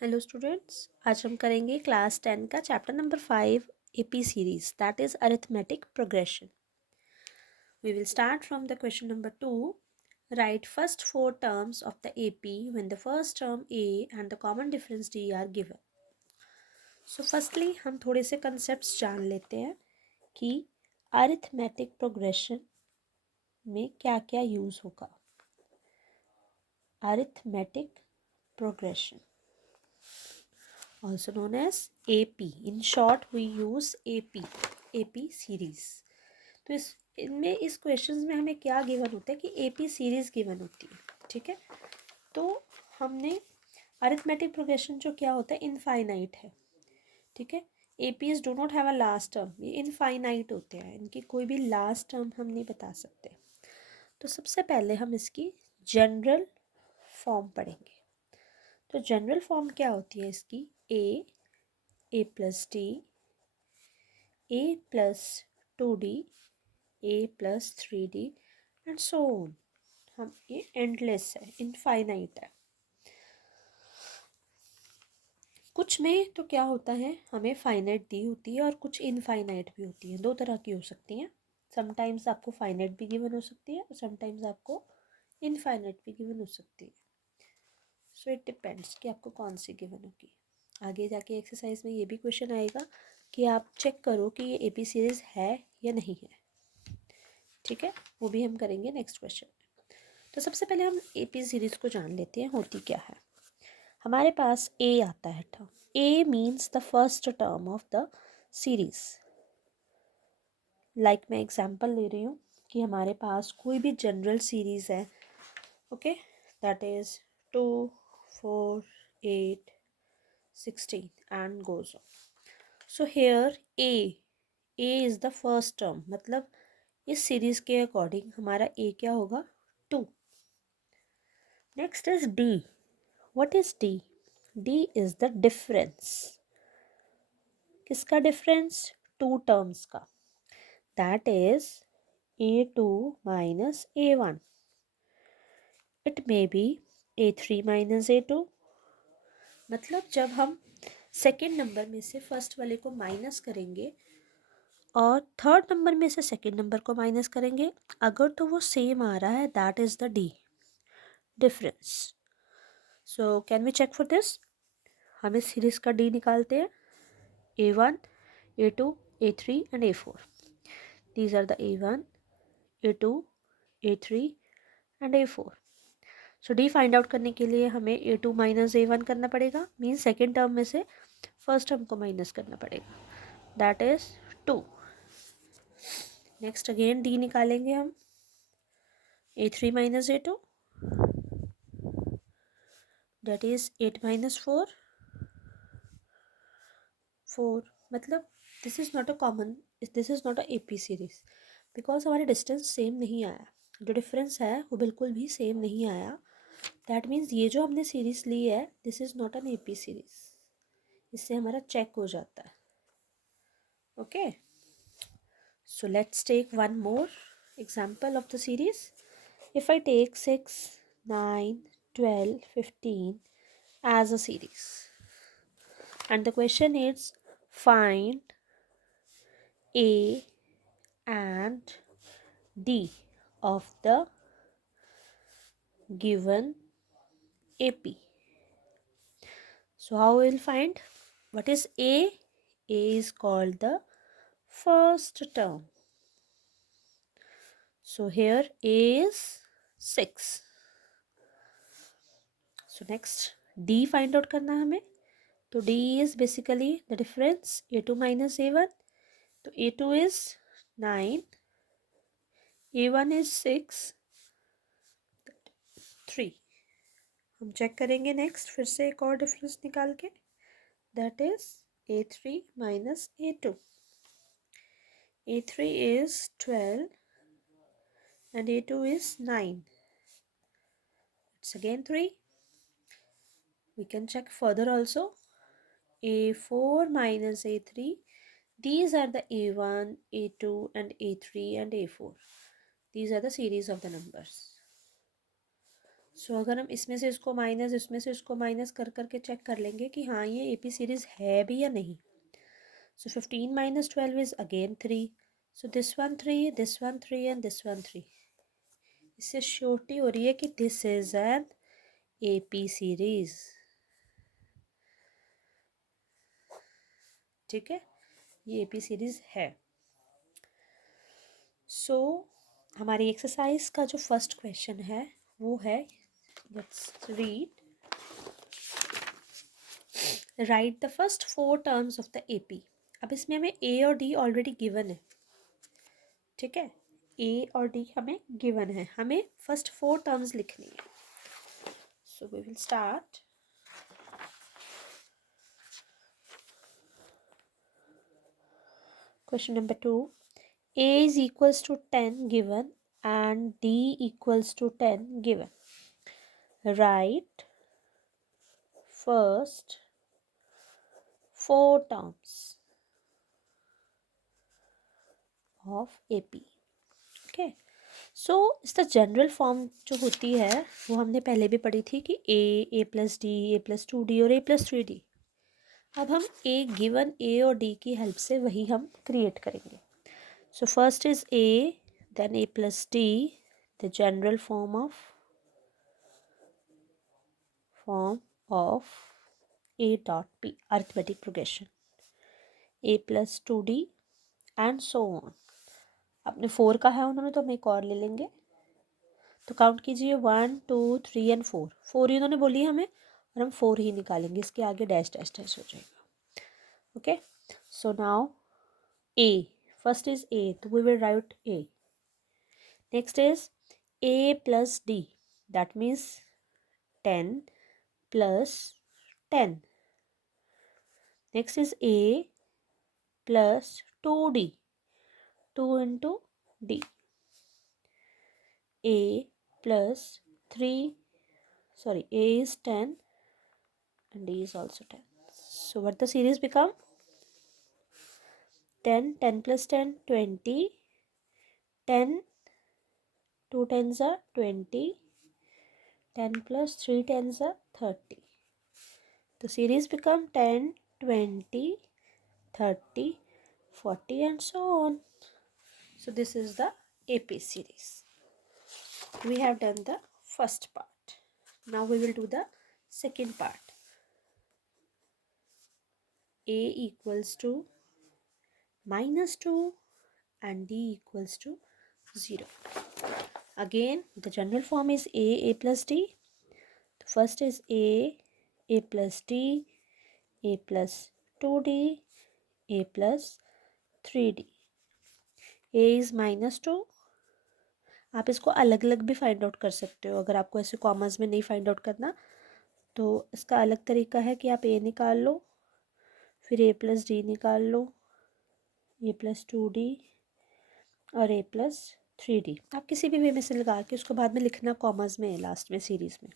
Hello students, आज हम करेंगे क्लास 10 का chapter number 5 AP series that is arithmetic progression. We will start from the question number 2. Write first 4 terms of the AP when the first term a and the common difference d are given. So firstly हम थोड़े से concepts जान लेते हैं कि arithmetic progression में क्या क्या यूज़ होगा. Arithmetic progression also known as AP. In short, we use AP series. तो इस क्वेश्चंस में हमें क्या गिवन होता है कि AP सीरीज गिवन होती है. ठीक है, तो हमने अरिथमेटिक प्रोग्रेशन जो क्या होता है इनफाइनाइट है. ठीक है, APs do not have a last term. ये इनफाइनाइट होते हैं, इनकी कोई भी लास्ट टर्म हम नहीं बता सकते. तो सबसे पहले हम इसकी जनरल फॉर्म पढ़ेंगे. तो जनरल फॉर्म क्या होती है इसकी? A plus D, A plus 2D, A plus 3D and so on. हम ये एंडलेस है, इनफाइनाइट है. कुछ में तो क्या होता है, हमें फाइनाइट दी होती है और कुछ इनफाइनाइट भी होती है. दो तरह की हो सकती हैं. समटाइम्स आपको फाइनाइट भी गिवन हो सकती है और समटाइम्स आपको इनफाइनाइट भी गिवन हो सकती है. सो इट डिपेंड्स कि आपको कौन सी गिवन होगी. आगे जाके एक्सरसाइज में ये भी क्वेश्चन आएगा कि आप चेक करो कि ये एपी सीरीज है या नहीं है. ठीक है, वो भी हम करेंगे नेक्स्ट क्वेश्चन में. तो सबसे पहले हम एपी सीरीज को जान लेते हैं होती क्या है. हमारे पास ए आता है term. A means the first term of the series. Like मैं एग्जांपल ले रही हूँ कि हमारे पास कोई भी जनरल सीरीज है. Okay, that is 2, 4, 8, 16 and goes on. So here A is the first term. मतलब इस सीरीज के अकॉर्डिंग हमारा A क्या होगा? 2. Next is D. What is D? D is the difference. किसका डिफरेंस? 2 टर्म्स का. That is A2 minus A1. It may be A3 minus A2. मतलब जब हम सेकेंड नंबर में से फर्स्ट वाले को माइनस करेंगे और थर्ड नंबर में से सेकेंड नंबर को माइनस करेंगे, अगर तो वो सेम आ रहा है, that is the d difference. So can we check for this. हम इस सीरीज का डी निकालते हैं. A1, A2, A3 and A4. These are the A1, A2, A3 and A4. So d find out करने के लिए हमें A2 माइनस A1 करना पड़ेगा. मीन्स सेकेंड टर्म में से फर्स्ट टर्म को माइनस करना पड़ेगा. That is 2. Next again D निकालेंगे हम. A3 minus A2, that is 8 minus 4. 4 मतलब this is not a common, this is not a AP series because हमारे डिस्टेंस सेम नहीं आया. जो डिफरेंस है वो बिल्कुल भी सेम नहीं आया. दैट मीन्स ये जो हमने सीरीज ली है this is not an AP series. इससे हमारा चेक हो जाता है. Okay, so let's take one more example of the series. If I take 6, 9, 12, 15 as a series and the question is find A and D of the given AP. So how we will find? What is A? A is called the first term. So here A is 6. So next D find out करना हमें. तो D is basically the difference A2 minus A1. तो A2 is 9, A1 is 6, 3. हम check करेंगे next फिर से एक और डिफरेंस निकाल के. That is A3 minus A2. A3 is 12 and A2 is 9. It's again 3. We can check further also. A4 minus A3. These are the A1, A2 and A3 and A4. These are the series of the numbers. सो अगर हम इसमें से इसको minus, इसमें से इसको minus कर करके चेक कर लेंगे कि हाँ ये AP सीरीज़ है भी या नहीं. So 15 minus 12 is again 3. So this one 3, this one 3 and this one 3. इससे श्योरिटी हो रही है कि this is an AP series. ठीक है, ये AP सीरीज है. सो हमारी एक्सरसाइज का जो फर्स्ट क्वेश्चन है वो है, let's read. Right the first 4 terms of the AP. अब इसमें हमें A और D ऑलरेडी गिवन है. ठीक है, A और D हमें गिवन है, हमें फर्स्ट 4 टर्म्स लिखनी है. So we will start. Question number 2. A is equals to 10 given and D equals to 10 given. Write first 4 terms of AP. Okay. So इसका जनरल फॉर्म जो होती है वो हमने पहले भी पढ़ी थी कि A plus D, A plus 2D और A प्लस 3D. अब हम A गिवन A और D की हेल्प से वही हम क्रिएट करेंगे. So first is A, then A plus D, the general form of A dot P, arithmetic progression, A plus 2D and so on. आपने 4 का है उन्होंने तो हम एक और ले लेंगे. तो काउंट कीजिए 1 2 3 एंड 4. 4 ही उन्होंने बोली है हमें और हम 4 ही निकालेंगे. इसके आगे डैश डैश डैश हो जाएगा. Okay, so now A, first is A, तो we will write A. Next is A plus D, that means 10 plus 10. Next is A plus 2D, 2 into D. A plus 3, sorry, A is 10 and D is also 10. So what the series become? 10, 10 plus 10, 20, 10, 2 tens are 20, 10 plus 3 tens are 30. The series become 10, 20, 30, 40 and so on. So this is the AP series. We have done the first part. Now we will do the second part. A equals to -2 and D equals to 0. Again, the general form is A plus D. The first is A plus D, A plus 2D, A plus 3D. A is -2. आप इसको अलग अलग भी find out कर सकते हो. अगर आपको ऐसे कॉमर्स में नहीं फाइंड आउट करना तो इसका अलग तरीका है कि आप A निकाल लो, फिर A प्लस D निकाल लो, A प्लस 2D और A प्लस 3D. आप किसी भी वे में से लगा के उसको बाद में लिखना कॉमर्स में लास्ट में सीरीज़ में.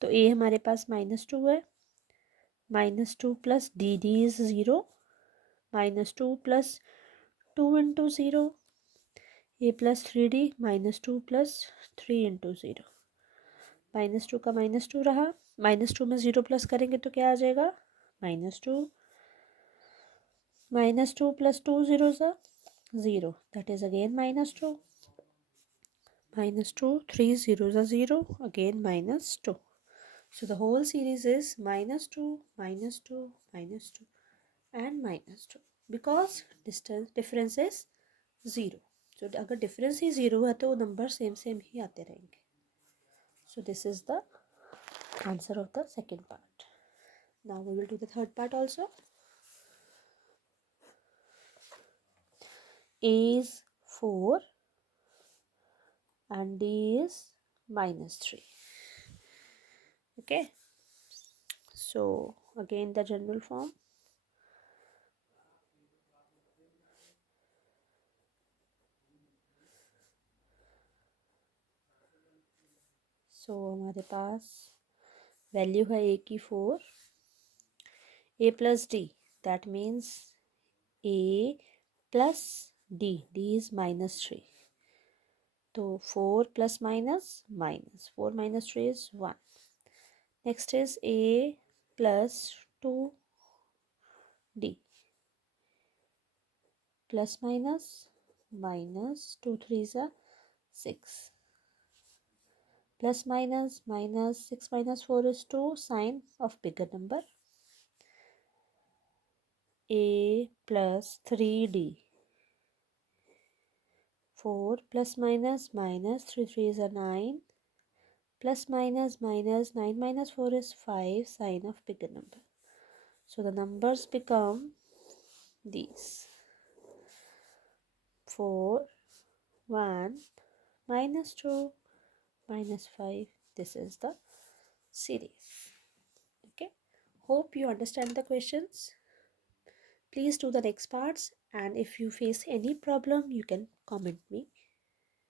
तो A हमारे पास -2 है, -2 plus D is 0, -2 plus 2 into 0, A plus 3D -2 plus 3 into 0. -2 का -2 रहा, -2 में 0 प्लस करेंगे तो क्या आ जाएगा? -2, -2 plus 2 zeros are 0, that is again -2, -2, 3 zeros are 0, again -2. So the whole series is -2, -2, -2 and -2 because distance difference is 0. So अगर difference ही 0 है तो नंबर सेम सेम ही आते रहेंगे. So this is the answer of the second part. Now we will do the third part also. A is 4 and D is -3. Okay, so again the general form. So हमारे पास value है A की 4, A plus D, that means A plus D, D is -3. So 4 plus minus minus. 4 minus 3 is 1. Next is A plus 2D. Plus minus minus 2 3s are 6. Plus minus minus 6 minus 4 is 2. Sign of bigger number. A plus 3D. 4 plus minus minus 3 3s are 9. Plus minus minus 9 minus 4 is 5. Sign of bigger number. So the numbers become these. 4, 1, minus 2, minus 5. This is the series. Okay. Hope you understand the questions. Please do the next parts, and if you face any problem you can comment me.